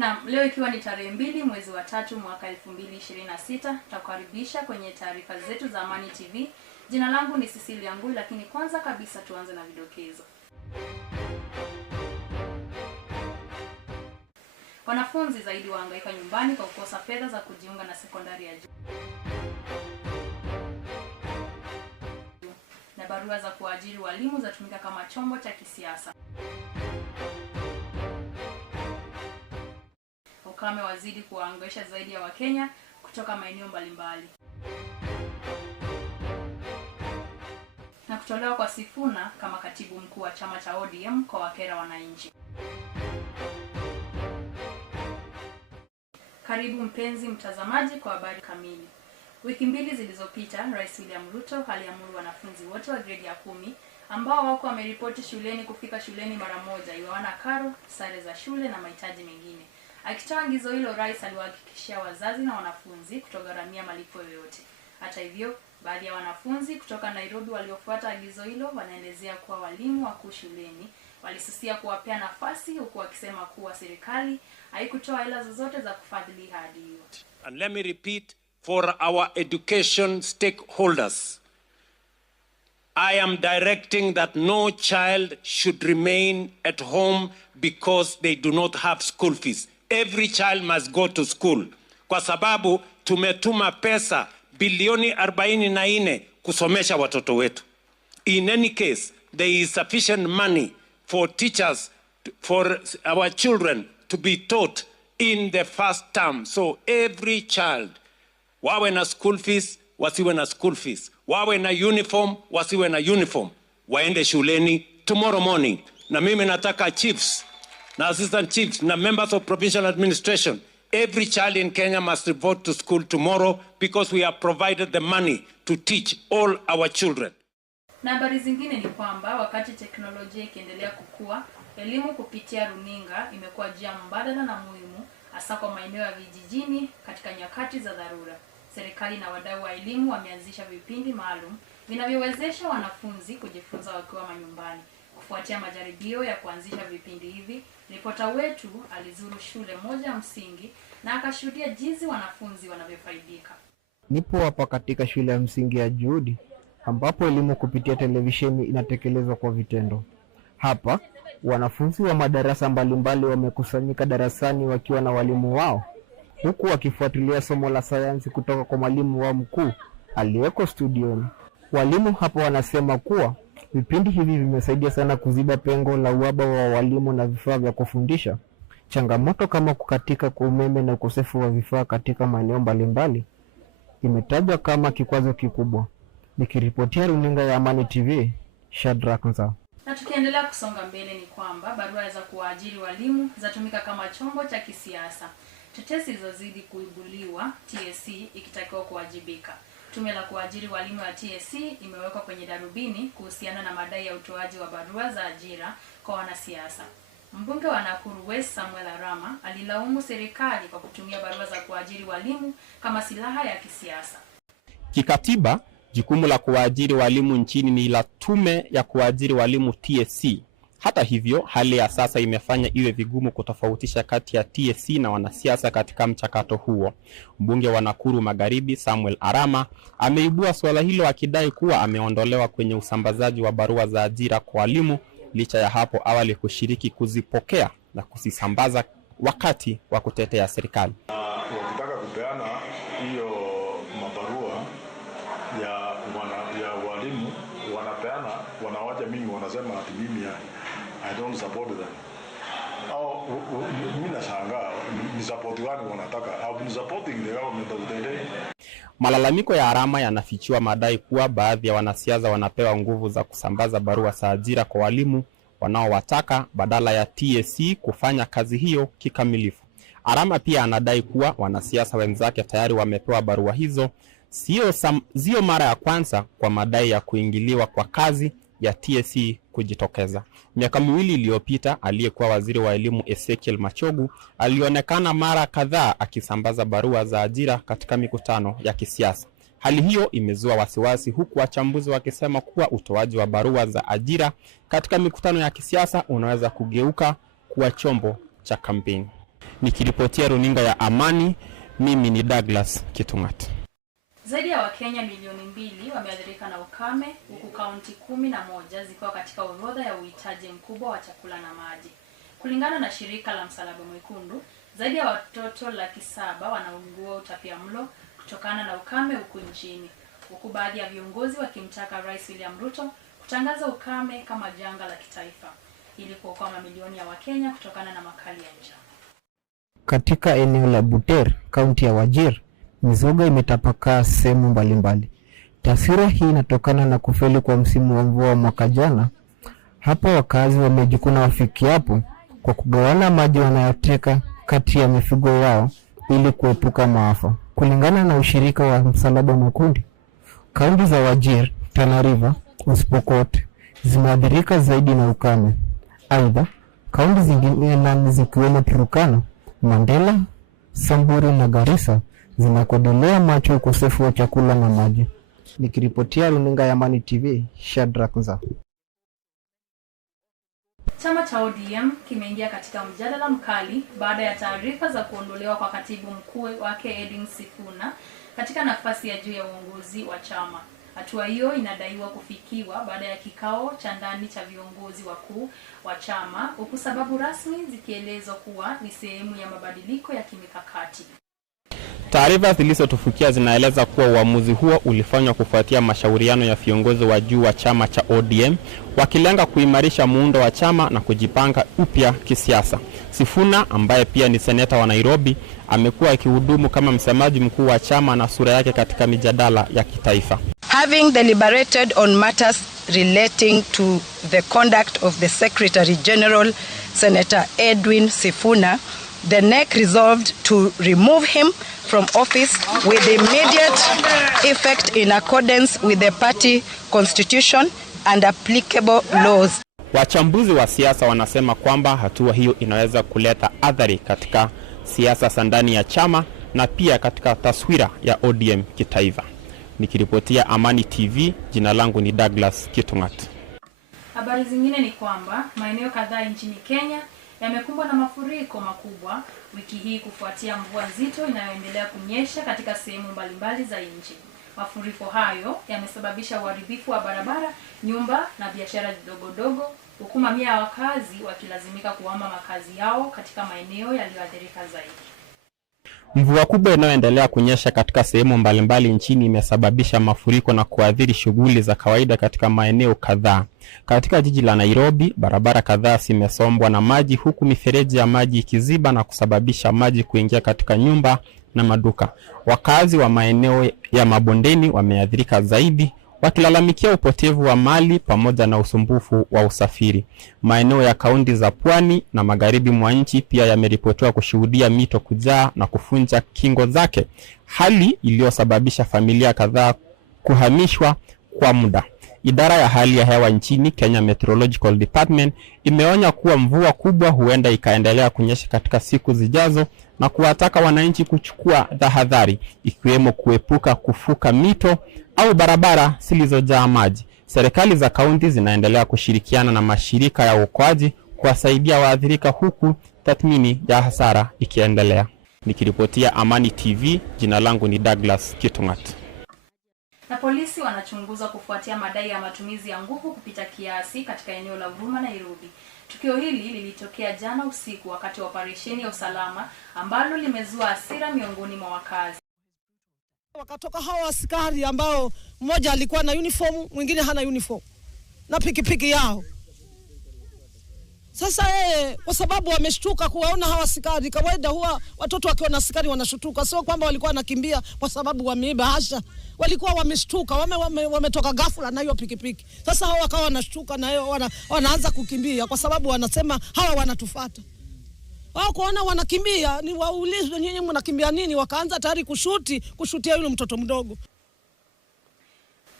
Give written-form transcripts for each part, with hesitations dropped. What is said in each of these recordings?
Na leo ikiwa ni tarehe 2 mwezi wa 3 mwaka 2026, tutakaribisha kwenye taarifa zetu za Amani TV. Jina langu ni Cecilia Ngui, lakini kwanza kabisa tuanze na vidokezo. Wanafunzi zaidi wahangaika nyumbani kwa kukosa fedha za kujiunga na sekondari ya juu. Na barua za kuajiri walimu zatumika kama chombo cha kisiasa. Ukame wazidi kuwahangaisha zaidi ya Wakenya kutoka maeneo mbalimbali. Na kutolewa kwa Sifuna kama katibu mkuu wa chama cha ODM kwa wakera wananchi. Karibu mpenzi mtazamaji kwa habari kamili. Wiki mbili zilizopita, Rais William Ruto aliamuru wanafunzi wote wa grade ya 10 ambao wako wameripoti shuleni kufika shuleni mara moja iwe wana karo, sare za shule na mahitaji mengine. Akitoa agizo hilo, Rais aliwahakikishia wazazi na wanafunzi kutogharamia malipo yoyote. Hata hivyo, baadhi ya wanafunzi kutoka Nairobi waliofuata agizo hilo wanaelezea kuwa walimu wakuu shuleni walisusia kuwapea nafasi, huku wakisema kuwa serikali haikutoa hela zozote za kufadhili hadi hiyo. And let me repeat for our education stakeholders, I am directing that no child should remain at home because they do not have school fees. Every child must go to school. Kwa sababu tumetuma pesa bilioni 44 kusomesha watoto wetu. In any case, there is sufficient money for teachers, for our children to be taught in the first term. So every child, wawe na school fees, wasiwe na school fees. Wawe na uniform, wasiwe na uniform. Waende shuleni tomorrow morning. Na mimi nataka chiefs, na assistant chiefs, na members of provincial administration, every child in Kenya must report to school tomorrow because we have provided the money to teach all our children. Na habari zingine ni kwamba wakati teknolojia ikiendelea kukua, elimu kupitia runinga imekuwa njia mbadala na muhimu hasa kwa maeneo ya vijijini katika nyakati za dharura. Serikali na wadau wa elimu wameanzisha vipindi maalum vinavyowezesha wanafunzi kujifunza wakiwa manyumbani. Kufuatia majaribio ya kuanzisha vipindi hivi, ripota wetu alizuru shule moja msingi na akashuhudia jinsi wanafunzi wanavyofaidika. Nipo hapa katika shule ya msingi ya Juhudi ambapo elimu kupitia televisheni inatekelezwa kwa vitendo. Hapa wanafunzi wa madarasa mbalimbali wamekusanyika darasani wakiwa na walimu wao, huku wakifuatilia somo la sayansi kutoka kwa mwalimu wao mkuu aliyeko studioni. Walimu hapa wanasema kuwa vipindi hivi vimesaidia sana kuziba pengo la uhaba wa walimu na vifaa vya kufundisha. Changamoto kama kukatika kwa umeme na ukosefu wa vifaa katika maeneo mbalimbali imetajwa kama kikwazo kikubwa. Nikiripotia runinga ya Amani TV, Shadrack Nza. Na tukiendelea kusonga mbele ni kwamba barua za kuajiri walimu zatumika kama chombo cha kisiasa. Tetesi zilizozidi kuibuliwa, TSC ikitakiwa kuwajibika. Tume la kuajiri walimu ya TSC imewekwa kwenye darubini kuhusiana na madai ya utoaji wa barua za ajira kwa wanasiasa. Mbunge wa Nakuru West Samuel Arama alilaumu serikali kwa kutumia barua za kuajiri walimu kama silaha ya kisiasa. Kikatiba, jukumu la kuajiri walimu nchini ni la tume ya kuajiri walimu TSC. Hata hivyo, hali ya sasa imefanya iwe vigumu kutofautisha kati ya TSC na wanasiasa katika mchakato huo. Mbunge wa Nakuru Magharibi Samuel Arama ameibua swala hilo akidai kuwa ameondolewa kwenye usambazaji wa barua za ajira kwa walimu licha ya hapo awali kushiriki kuzipokea na kuzisambaza wakati wa kutetea serikali. Wakitaka kupeana hiyo mabarua ya walimu wanapeana, wanawaja mimi wanasema ati mimi I don't support them. Mimi nashangaa ni support gani wanataka? I've been supporting the government of the day. Malalamiko ya Arama yanafichua madai kuwa baadhi ya wanasiasa wanapewa nguvu za kusambaza barua za ajira kwa walimu wanaowataka badala ya TSC kufanya kazi hiyo kikamilifu. Arama pia anadai kuwa wanasiasa wenzake tayari wamepewa barua hizo. Sio mara ya kwanza kwa madai ya kuingiliwa kwa kazi ya TSC kujitokeza. Miaka miwili iliyopita, aliyekuwa waziri wa elimu Ezekiel Machogu alionekana mara kadhaa akisambaza barua za ajira katika mikutano ya kisiasa. Hali hiyo imezua wasiwasi, huku wachambuzi wakisema kuwa utoaji wa barua za ajira katika mikutano ya kisiasa unaweza kugeuka kuwa chombo cha kampeni. Nikiripotia runinga ya Amani, mimi ni Douglas Kitung'at. Zaidi ya Wakenya milioni 2 wameathirika na ukame, huku kaunti 11 zikiwa katika orodha ya uhitaji mkubwa wa chakula na maji. Kulingana na shirika la Msalaba Mwekundu, zaidi ya watoto 700,000 wanaugua utapiamlo kutokana na ukame huku nchini, huku baadhi ya viongozi wakimtaka Rais William Ruto kutangaza ukame kama janga la kitaifa ili kuokoa mamilioni ya Wakenya kutokana na makali ya njaa. Katika eneo la Buter, kaunti ya Wajir, mizoga imetapakaa sehemu mbalimbali. Taswira hii inatokana na kufeli kwa msimu wa mvua mwaka jana. Hapa wakazi wamejikuna wafikiapo kwa kugawana maji wanayoteka kati ya mifugo yao ili kuepuka maafa. Kulingana na ushirika wa Msalaba Mwekundu, kaunti za Wajir, Tana River, West zimeathirika zaidi na ukame. Aidha, kaunti zingine zikiwemo Turkana, Mandela, Samburu na Garissa zinakodolea macho ukosefu wa chakula na maji. Nikiripotia runinga ya Amani TV, Shadrack Nza. Chama cha ODM kimeingia katika mjadala mkali baada ya taarifa za kuondolewa kwa katibu mkuu wake Edwin Sifuna katika nafasi ya juu ya uongozi wa chama. Hatua hiyo inadaiwa kufikiwa baada ya kikao cha ndani cha viongozi wakuu wa chama, huku sababu rasmi zikielezwa kuwa ni sehemu ya mabadiliko ya kimikakati. Taarifa zilizotufikia zinaeleza kuwa uamuzi huo ulifanywa kufuatia mashauriano ya viongozi wa juu wa chama cha ODM wakilenga kuimarisha muundo wa chama na kujipanga upya kisiasa. Sifuna, ambaye pia ni seneta wa Nairobi, amekuwa akihudumu kama msemaji mkuu wa chama na sura yake katika mijadala ya kitaifa. Having deliberated on matters relating to the conduct of the Secretary General, Senator Edwin Sifuna, the NEC resolved to remove him from office with immediate effect in accordance with the party constitution and applicable laws. Wachambuzi wa siasa wanasema kwamba hatua hiyo inaweza kuleta athari katika siasa za ndani ya chama na pia katika taswira ya ODM kitaifa. Nikiripotia Amani TV, jina langu ni Douglas Kitung'at. Habari zingine ni kwamba maeneo kadhaa nchini Kenya yamekumbwa na mafuriko makubwa wiki hii kufuatia mvua nzito inayoendelea kunyesha katika sehemu mbalimbali za nchi. Mafuriko hayo yamesababisha uharibifu wa barabara, nyumba na biashara ndogo, huku mamia ya wakazi wakilazimika kuhama makazi yao katika maeneo yaliyoathirika zaidi. Mvua kubwa inayoendelea kunyesha katika sehemu mbalimbali nchini imesababisha mafuriko na kuathiri shughuli za kawaida katika maeneo kadhaa. Katika jiji la Nairobi, barabara kadhaa zimesombwa na maji, huku mifereji ya maji ikiziba na kusababisha maji kuingia katika nyumba na maduka. Wakazi wa maeneo ya mabondeni wameathirika zaidi, wakilalamikia upotevu wa mali pamoja na usumbufu wa usafiri. Maeneo ya kaunti za Pwani na magharibi mwa nchi pia yameripotiwa kushuhudia mito kujaa na kufunja kingo zake, hali iliyosababisha familia kadhaa kuhamishwa kwa muda. Idara ya hali ya hewa nchini, Kenya Meteorological Department, imeonya kuwa mvua kubwa huenda ikaendelea kunyesha katika siku zijazo na kuwataka wananchi kuchukua tahadhari, ikiwemo kuepuka kufuka mito au barabara zilizojaa maji. Serikali za kaunti zinaendelea kushirikiana na mashirika ya uokoaji kuwasaidia waathirika, huku tathmini ya hasara ikiendelea. Nikiripotia Amani TV, jina langu ni Douglas Kitung'at. Na polisi wanachunguza kufuatia madai ya matumizi ya nguvu kupita kiasi katika eneo la Huruma, Nairobi. Tukio hili lilitokea jana usiku wakati wa operesheni ya usalama ambalo limezua hasira miongoni mwa wakazi. Wakatoka hawa askari ambao mmoja alikuwa na uniform, mwingine hana uniform, na pikipiki yao. Sasa kwa sababu wameshtuka kuwaona hawa askari, kawaida huwa watoto wakiona askari wanashutuka, sio kwamba walikuwa wanakimbia kwa sababu wameiba, hasha. Walikuwa wameshtuka, wametoka ghafla na hiyo pikipiki. Sasa hawa wakawa wanashtuka na hiyo wanaanza kukimbia kwa sababu wanasema hawa wanatufuata. Wao kuona wanakimbia, ni waulizwe nyinyi mnakimbia nini? Wakaanza tayari kushutia yule mtoto mdogo.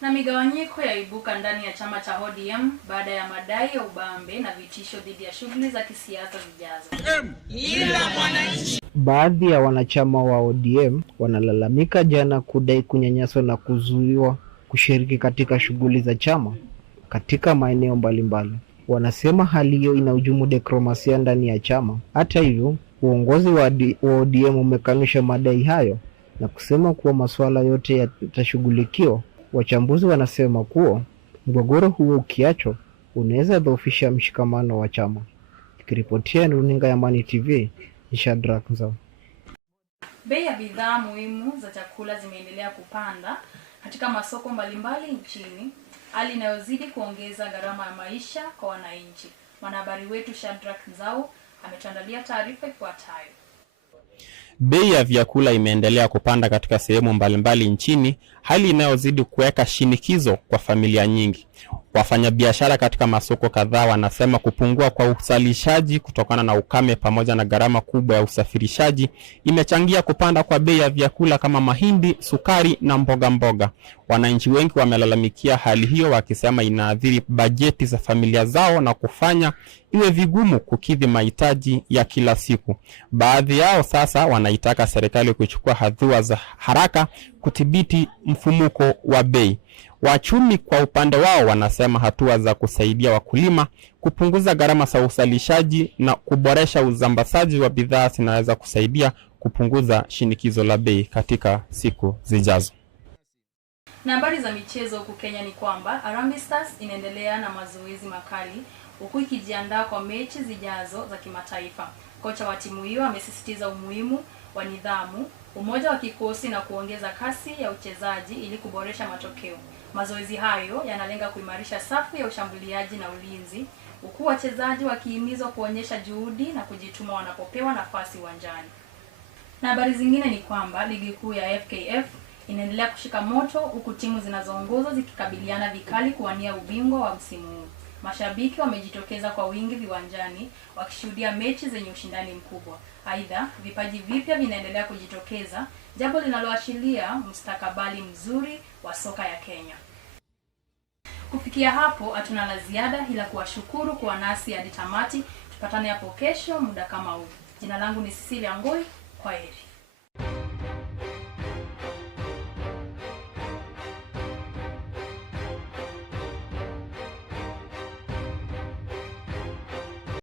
Na migawanyiko yaibuka ndani ya chama cha ODM baada ya madai ya ubambe na vitisho dhidi ya shughuli za kisiasa zijazo. Baadhi ya wanachama wa ODM wanalalamika jana kudai kunyanyaswa na kuzuiwa kushiriki katika shughuli za chama katika maeneo mbalimbali. Wanasema hali hiyo inahujumu demokrasia ndani ya chama. Hata hivyo, Uongozi wa ODM umekanusha madai hayo na kusema kuwa masuala yote yatashughulikiwa. Wachambuzi wanasema kuwa mgogoro huo ukiachwa unaweza dhofisha mshikamano wa chama. Nikiripotia runinga ya Amani TV, Shadrack Nzau. Bei ya bidhaa muhimu za chakula zimeendelea kupanda katika masoko mbalimbali nchini, hali inayozidi kuongeza gharama ya maisha kwa wananchi. Mwanahabari wetu Shadrack Nzau ametuandalia taarifa ifuatayo. Bei ya vyakula imeendelea kupanda katika sehemu mbalimbali nchini, hali inayozidi kuweka shinikizo kwa familia nyingi. Wafanyabiashara katika masoko kadhaa wanasema kupungua kwa uzalishaji kutokana na ukame pamoja na gharama kubwa ya usafirishaji imechangia kupanda kwa bei ya vyakula kama mahindi, sukari na mboga. Wananchi wengi wamelalamikia hali hiyo wakisema inaathiri bajeti za familia zao na kufanya iwe vigumu kukidhi mahitaji ya kila siku. Baadhi yao sasa wanaitaka serikali kuchukua hatua za haraka kudhibiti mfumuko wa bei. Wachumi kwa upande wao wanasema hatua za kusaidia wakulima kupunguza gharama za uzalishaji na kuboresha usambazaji wa bidhaa zinaweza kusaidia kupunguza shinikizo la bei katika siku zijazo. Na habari za michezo huku Kenya ni kwamba Harambee Stars inaendelea na mazoezi makali huku ikijiandaa kwa mechi zijazo za kimataifa. Kocha wa timu hiyo amesisitiza umuhimu wa nidhamu, umoja wa kikosi na kuongeza kasi ya uchezaji ili kuboresha matokeo. Mazoezi hayo yanalenga kuimarisha safu ya ushambuliaji na ulinzi, huku wachezaji wakihimizwa kuonyesha juhudi na kujituma wanapopewa nafasi uwanjani. Na habari zingine ni kwamba ligi kuu ya FKF inaendelea kushika moto huku timu zinazoongoza zikikabiliana vikali kuwania ubingwa wa msimu huu. Mashabiki wamejitokeza kwa wingi viwanjani wakishuhudia mechi zenye ushindani mkubwa. Aidha, vipaji vipya vinaendelea kujitokeza, jambo linaloashiria mustakabali mzuri wa soka ya Kenya. Kufikia hapo hatuna la ziada ila kuwashukuru kwa nasi hadi tamati. Tupatane hapo kesho muda kama huu. Jina langu ni Cecilia Ngoi. Kwaheri.